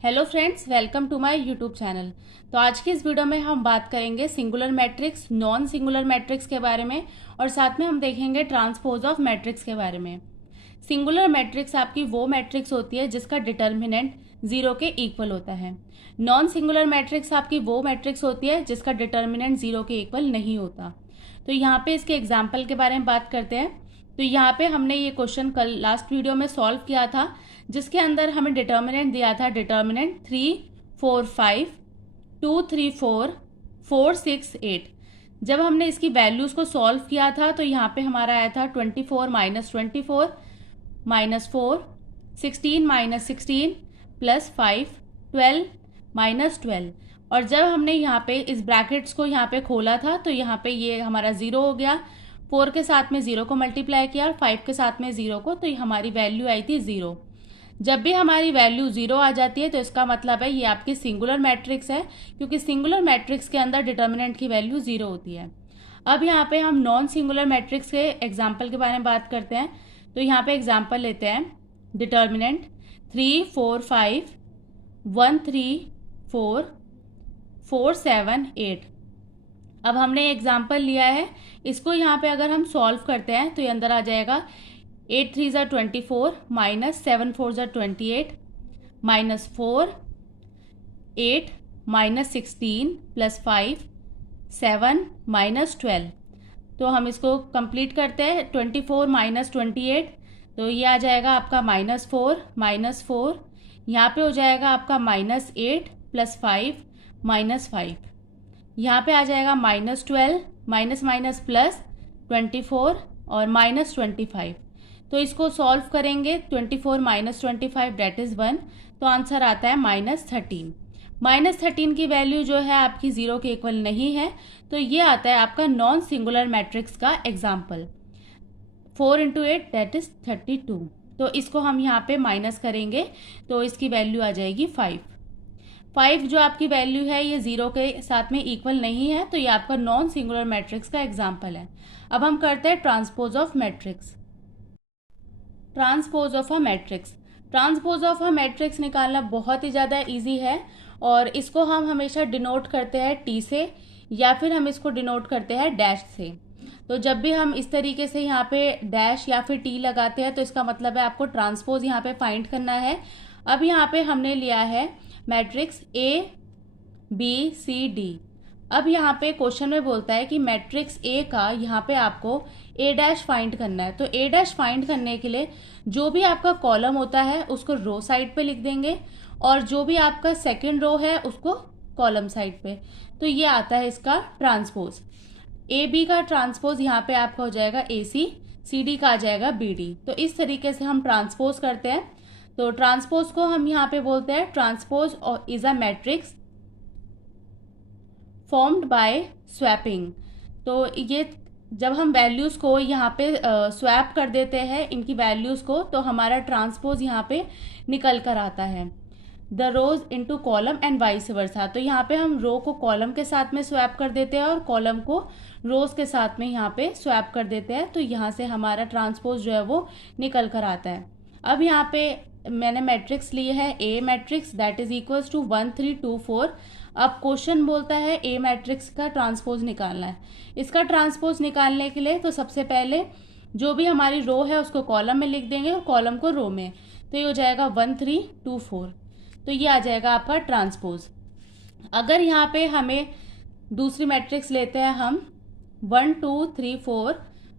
Hello friends, welcome to my YouTube channel. तो आज की इस वीडियो में हम बात करेंगे singular matrix, non singular matrix के बारे में और साथ में हम देखेंगे ट्रांसपोज ऑफ मैट्रिक्स के बारे में। सिंगुलर मैट्रिक्स आपकी वो मैट्रिक्स होती है जिसका डिटर्मिनेंट जीरो के इक्वल होता है। नॉन सिंगुलर मैट्रिक्स आपकी वो मैट्रिक्स होती है जिसका डिटर्मिनेंट जीरो के इक्वल नहीं होता। तो यहाँ पे इसके एग्जाम्पल के बारे में बात करते हैं। तो यहाँ पे हमने ये क्वेश्चन कल लास्ट वीडियो में सॉल्व किया था, जिसके अंदर हमें डिटर्मिनेंट दिया था, डिटर्मिनेंट 3, 4, 5, 2, 3, 4, 4, 6, 8। जब हमने इसकी वैल्यूज को सॉल्व किया था तो यहाँ पे हमारा आया था 24 minus 24 minus 4, 16 minus 16 plus 5, 12 minus 12। और जब हमने यहाँ पे इस ब्रैकेट्स को यहाँ पे खोला था तो यहाँ पे ये हमारा जीरो हो गया। 4 के साथ में जीरो को मल्टीप्लाई किया और 5 के साथ में जीरो को, तो ये हमारी वैल्यू आई थी जीरो। जब भी हमारी वैल्यू जीरो आ जाती है तो इसका मतलब है ये आपकी सिंगुलर मैट्रिक्स है, क्योंकि सिंगुलर मैट्रिक्स के अंदर डिटर्मिनेंट की वैल्यू जीरो होती है। अब यहाँ पे हम नॉन सिंगुलर मैट्रिक्स के एग्जाम्पल के बारे में बात करते हैं। तो यहाँ पे एग्जाम्पल लेते हैं। डिटर्मिनेंट 3, 4, 5, 1, 3, 4, 4, 7, 8। अब हमने एग्जाम्पल लिया है, इसको यहाँ पे अगर हम सॉल्व करते हैं तो ये अंदर आ जाएगा 8 3 ज़ा 24 माइनस 7 4 ज़ा 28 माइनस 4 8 माइनस 16 प्लस 5 7 माइनस 12। तो हम इसको कंप्लीट करते हैं। 24 माइनस 28, तो ये आ जाएगा आपका माइनस 4, यहाँ पे हो जाएगा आपका माइनस 8 प्लस 5 माइनस 5, यहाँ पे आ जाएगा माइनस 12, माइनस माइनस प्लस 24 और माइनस 25। तो इसको सॉल्व करेंगे। 24 माइनस 25 डेट इज 1, तो आंसर आता है माइनस 13। माइनस 13 की वैल्यू जो है आपकी जीरो के इक्वल नहीं है, तो ये आता है आपका नॉन सिंगुलर मैट्रिक्स का एग्जाम्पल। 4 into 8 det is 32। तो इसको हम यहाँ पे माइनस करेंगे तो इसकी वैल्यू आ जाएगी 5। 5 जो आपकी वैल्यू है ये जीरो के साथ में इक्वल नहीं है, तो ये आपका नॉन सिंगुलर मैट्रिक्स का एग्जाम्पल है। अब हम करते हैं transpose of matrix. Transpose of a matrix. Transpose of a matrix निकालना बहुत ही ज़्यादा इजी है और इसको हम हमेशा डिनोट करते हैं टी से, या फिर हम इसको डिनोट करते हैं डैश से। तो जब भी हम इस तरीके से यहाँ पे डैश या फिर टी लगाते हैं तो इसका मतलब है आपको ट्रांसपोज यहाँ पे फाइंड करना है। अब यहाँ पे हमने लिया है matrix A B C D. अब यहाँ पे क्वेश्चन में बोलता है कि मैट्रिक्स ए का यहाँ पे आपको ए डैश फाइंड करना है। तो ए डैश फाइंड करने के लिए जो भी आपका कॉलम होता है उसको रो साइड पे लिख देंगे और जो भी आपका सेकंड रो है उसको कॉलम साइड पे। तो ये आता है इसका ट्रांसपोज। ए बी का ट्रांसपोज यहाँ पे आपका हो जाएगा ए सी, सी डी का आ जाएगा बी डी। तो इस तरीके से हम ट्रांसपोज करते हैं। तो ट्रांसपोज को हम यहाँ पे बोलते हैं transpose is a matrix formed by swapping. तो ये जब हम वैल्यूज को यहाँ पे स्वैप कर देते हैं इनकी वैल्यूज को, तो हमारा ट्रांसपोज यहाँ पे निकल कर आता है the rose into column and vice versa. तो यहाँ पे हम रो को कॉलम के साथ में स्वैप कर देते हैं और कॉलम को रोज के साथ में यहाँ पे स्वैप कर देते हैं। तो यहाँ से हमारा ट्रांसपोज जो है वो निकल कर आता है। अब यहाँ पे मैंने मैट्रिक्स ली है A matrix that is equals to 1 3 2 4। अब क्वेश्चन बोलता है ए मैट्रिक्स का ट्रांसपोज निकालना है। इसका ट्रांसपोज निकालने के लिए तो सबसे पहले जो भी हमारी रो है उसको कॉलम में लिख देंगे और कॉलम को रो में। तो ये हो जाएगा 1 3 2 4। तो ये आ जाएगा आपका ट्रांसपोज। अगर यहाँ पे हमें दूसरी मैट्रिक्स लेते हैं हम 1 2 3 4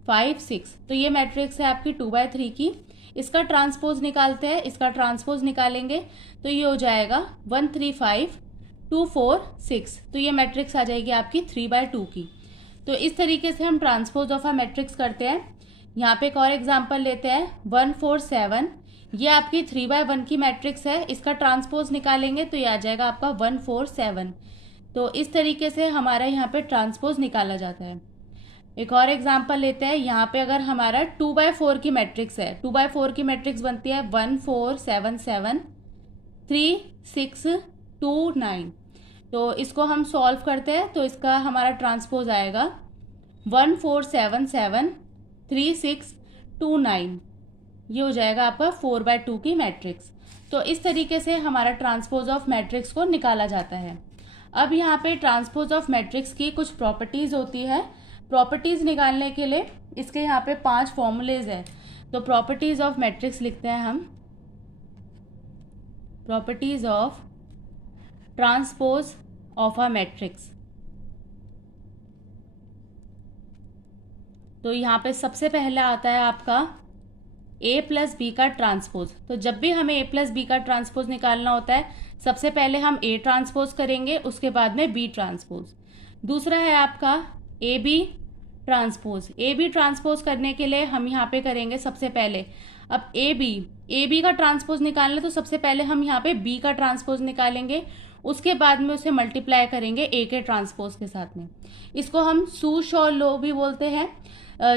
5 6, तो ये मैट्रिक्स है आपकी 2/3 की। इसका ट्रांसपोज निकालते हैं। इसका ट्रांसपोज निकालेंगे तो ये हो जाएगा 1 3 5 2 4 6। तो ये मैट्रिक्स आ जाएगी आपकी 3/2 की। तो इस तरीके से हम ट्रांसपोज ऑफ अ मैट्रिक्स करते हैं। यहाँ पे एक और एग्जांपल लेते हैं 1 4 7। ये आपकी 3/1 की मैट्रिक्स है। इसका ट्रांसपोज निकालेंगे तो ये आ जाएगा आपका 1 4 7। तो इस तरीके से हमारा यहाँ पे ट्रांसपोज निकाला जाता है। एक और एग्जांपल लेते हैं। यहाँ पे अगर हमारा 2/4 की मैट्रिक्स है, 2/4 की मैट्रिक्स बनती है 1 4 7 7 3 6 2 9। तो इसको हम सॉल्व करते हैं तो इसका हमारा ट्रांसपोज आएगा 1 4 7 7 3 6 2 9। ये हो जाएगा आपका 4/2 की मैट्रिक्स। तो इस तरीके से हमारा ट्रांसपोज ऑफ मैट्रिक्स को निकाला जाता है। अब यहाँ पे ट्रांसपोज ऑफ मैट्रिक्स की कुछ प्रॉपर्टीज़ होती है। प्रॉपर्टीज़ निकालने के लिए इसके यहाँ पे 5 फॉर्मूलेज है। तो प्रॉपर्टीज़ ऑफ मैट्रिक्स लिखते हैं हम, properties of transpose of a matrix. तो यहाँ पे सबसे पहला आता है आपका a प्लस बी का ट्रांसपोज। तो जब भी हमें a प्लस बी का ट्रांसपोज निकालना होता है, सबसे पहले हम a ट्रांसपोज करेंगे, उसके बाद में b ट्रांसपोज। दूसरा है आपका ए बी ट्रांसपोज करने के लिए हम यहाँ पे करेंगे सबसे पहले, अब ए बी का ट्रांसपोज निकालना, तो सबसे पहले हम यहाँ पे b का ट्रांसपोज निकालेंगे, उसके बाद में उसे मल्टीप्लाई करेंगे a के ट्रांसपोज के साथ में। इसको हम शू शॉ लो भी बोलते हैं।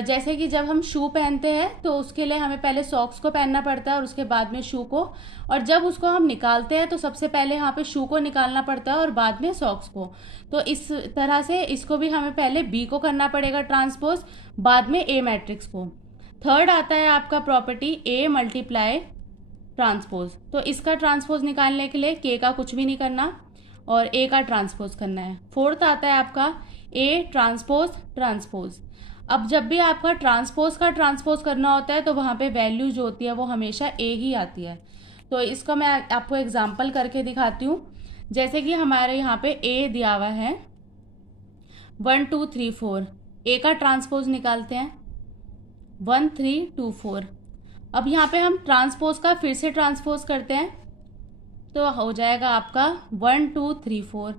जैसे कि जब हम शू पहनते हैं तो उसके लिए हमें पहले सॉक्स को पहनना पड़ता है और उसके बाद में शू को, और जब उसको हम निकालते हैं तो सबसे पहले यहाँ पे शू को निकालना पड़ता है और बाद में सॉक्स को। तो इस तरह से इसको भी हमें पहले बी को करना पड़ेगा ट्रांसपोज, बाद में ए मैट्रिक्स को। थर्ड आता है आपका प्रॉपर्टी ए मल्टीप्लाई ट्रांसपोज। तो इसका ट्रांसपोज निकालने के लिए के का कुछ भी नहीं करना और ए का ट्रांसपोज करना है। फोर्थ आता है आपका ए ट्रांसपोज। अब जब भी आपका ट्रांसपोज का ट्रांसपोज करना होता है तो वहाँ पे वैल्यू जो होती है वो हमेशा ए ही आती है। तो इसका मैं आपको एग्जांपल करके दिखाती हूँ। जैसे कि हमारे यहाँ पे ए दिया हुआ है 1 2 3 4, ए का ट्रांसपोज निकालते हैं 1 3 2 4। अब यहाँ पे हम ट्रांसपोज का फिर से ट्रांसपोज करते हैं तो हो जाएगा आपका 1 2 3 4।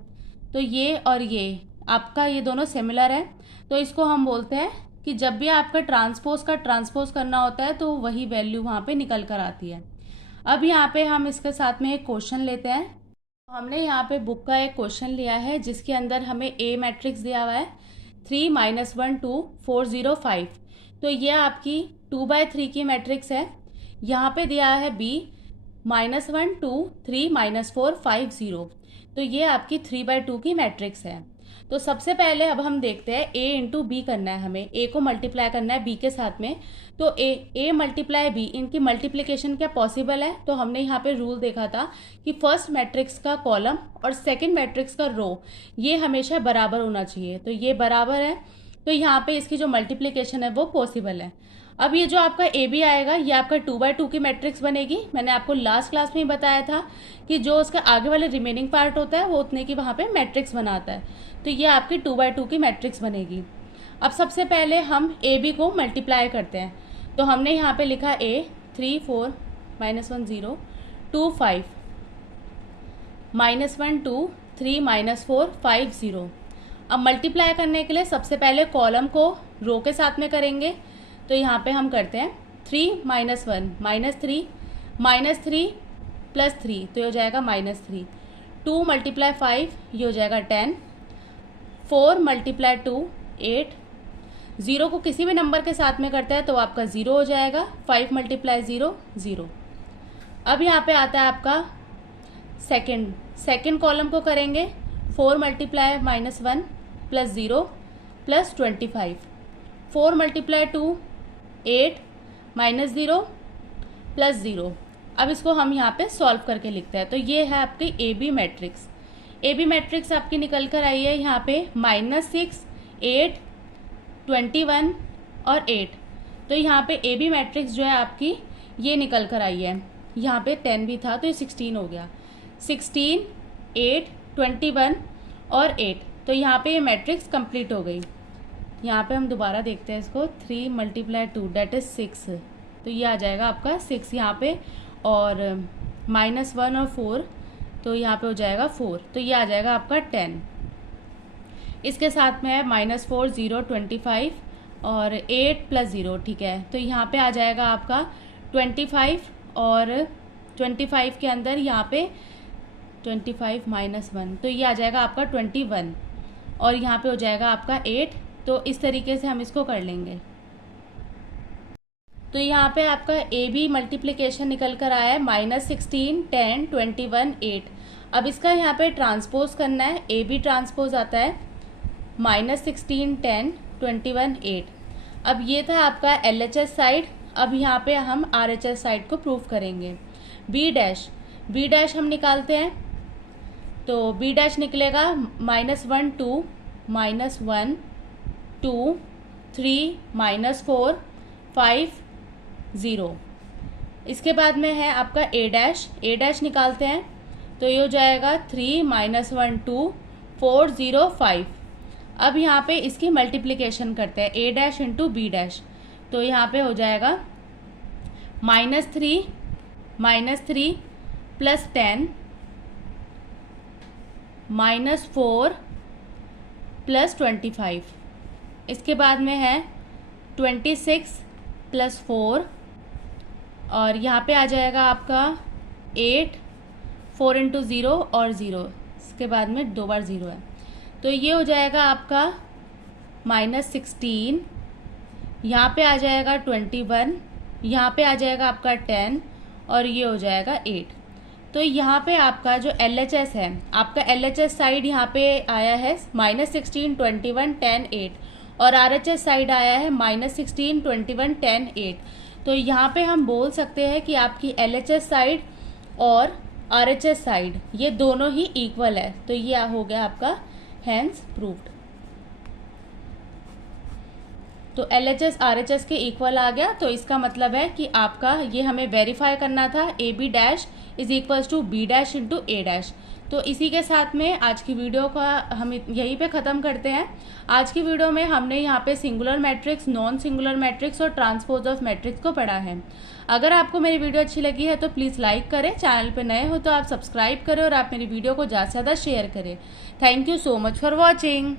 तो ये और ये आपका ये दोनों सिमिलर है, तो इसको हम बोलते हैं कि जब भी आपका ट्रांसपोज का ट्रांसपोज करना होता है तो वही वैल्यू वहाँ पे निकल कर आती है। अब यहाँ पे हम इसके साथ में एक क्वेश्चन लेते हैं। हमने यहाँ पे बुक का एक क्वेश्चन लिया है जिसके अंदर हमें ए मैट्रिक्स दिया हुआ है 3 - 1 2 4 0 5। तो ये आपकी 2/3 की मैट्रिक्स है। यहाँ पे दिया है बी -1 2 3 -4 5 0। तो ये आपकी 3/2 की मैट्रिक्स है। तो सबसे पहले अब हम देखते हैं ए इंटू बी करना है, हमें ए को मल्टीप्लाई करना है बी के साथ में। तो ए मल्टीप्लाई बी, इनकी मल्टीप्लिकेशन क्या पॉसिबल है? तो हमने यहाँ पे रूल देखा था कि फर्स्ट मैट्रिक्स का कॉलम और सेकंड मैट्रिक्स का रो ये हमेशा बराबर होना चाहिए। तो ये बराबर है, तो यहाँ पे इसकी जो मल्टीप्लिकेशन है वो पॉसिबल है। अब ये जो आपका ए बी आएगा ये आपका 2/2 की मैट्रिक्स बनेगी। मैंने आपको लास्ट क्लास में ही बताया था कि जो उसका आगे वाले रिमेनिंग पार्ट होता है वो उतने की वहाँ पे मैट्रिक्स बनाता है। तो ये आपकी 2/2 की मैट्रिक्स बनेगी। अब सबसे पहले हम ए बी को मल्टीप्लाई करते हैं। तो हमने यहाँ पे लिखा ए 3 4 -1 0 2 5 -1 2 3 -4 5 0। अब मल्टीप्लाई करने के लिए सबसे पहले कॉलम को रो के साथ में करेंगे। तो यहाँ पे हम करते हैं 3 - 1 -3 +3, तो ये हो जाएगा -3। 2 × 5 ये हो जाएगा 10। 4 × 2 8। 0 को किसी भी नंबर के साथ में करता है तो आपका 0 हो जाएगा। 5 × 0 0। अब यहाँ पे आता है आपका सेकेंड कॉलम को करेंगे 4 × -1 +0 +25। 4 × 2 8 -0 +0। अब इसको हम यहाँ पे सॉल्व करके लिखते हैं। तो ये है आपकी A B matrix. A B matrix आपकी निकल कर आई है यहाँ पे -6 8 21 और 8। तो यहाँ पे ए बी मैट्रिक्स जो है आपकी ये निकल कर आई है। यहाँ पे 10 भी था तो ये 16 हो गया। 16 8 21 और 8। तो यहाँ पे ये मैट्रिक्स कंप्लीट हो गई। यहाँ पे हम दोबारा देखते हैं इसको 3 × 2 दैट इज़ 6। तो ये आ जाएगा आपका 6 यहाँ पे, और -1 और 4 तो यहाँ पे हो जाएगा 4। तो ये आ जाएगा आपका 10। इसके साथ में है -4 0 25 और 8 + 0, ठीक है। तो यहाँ पे आ जाएगा आपका 25 और 25 के अंदर यहाँ पे 25 -1 तो ये आ जाएगा आपका 21 और यहाँ पे हो जाएगा आपका 8। तो इस तरीके से हम इसको कर लेंगे। तो यहाँ पे आपका ए बी मल्टीप्लिकेशन निकल कर आया है -16 10 21 8। अब इसका यहाँ पे ट्रांसपोज करना है। ए बी ट्रांसपोज आता है -16 10 21 8। अब ये था आपका LHS साइड। अब यहाँ पे हम RHS साइड को प्रूफ करेंगे। B डैश बी डैश हम निकालते हैं, तो बी डैश निकलेगा -1 2 -1 2 3 -4 5 0। इसके बाद में है आपका ए डैश निकालते हैं, तो ये हो जाएगा 3 -1 2 4 0 5। अब यहाँ पे इसकी मल्टीप्लिकेशन करते हैं, ए डैश इंटू बी डैश, तो यहाँ पे हो जाएगा -3 प्लस 10 -4 प्लस 25। इसके बाद में है 26 प्लस 4, और यहाँ पे आ जाएगा आपका 8 4 इंटू 0 और 0, इसके बाद में 2 बार 0 है, तो ये हो जाएगा आपका -16। यहाँ पे आ जाएगा 21, यहाँ पे आ जाएगा आपका 10 और ये हो जाएगा 8। तो यहाँ पे आपका जो LHS है, आपका LHS साइड यहाँ पे आया है -16 21 10 8, और RHS साइड आया है -16 21 10 8। तो यहाँ पे हम बोल सकते हैं कि आपकी LHS साइड और RHS साइड ये दोनों ही इक्वल है, तो ये हो गया आपका हैंस प्रूव्ड। तो LHS RHS के इक्वल आ गया, तो इसका मतलब है कि आपका ये हमें वेरीफाई करना था AB dash is equals to B dash into A dash. तो इसी के साथ में आज की वीडियो का हम यहीं पे ख़त्म करते हैं। आज की वीडियो में हमने यहाँ पे singular matrix, non singular matrix और ट्रांसपोज ऑफ मैट्रिक्स को पढ़ा है। अगर आपको मेरी वीडियो अच्छी लगी है तो प्लीज़ लाइक करें, चैनल पे नए हो तो आप सब्सक्राइब करें और आप मेरी वीडियो को ज़्यादा से ज़्यादा शेयर करें। Thank you so much for watching.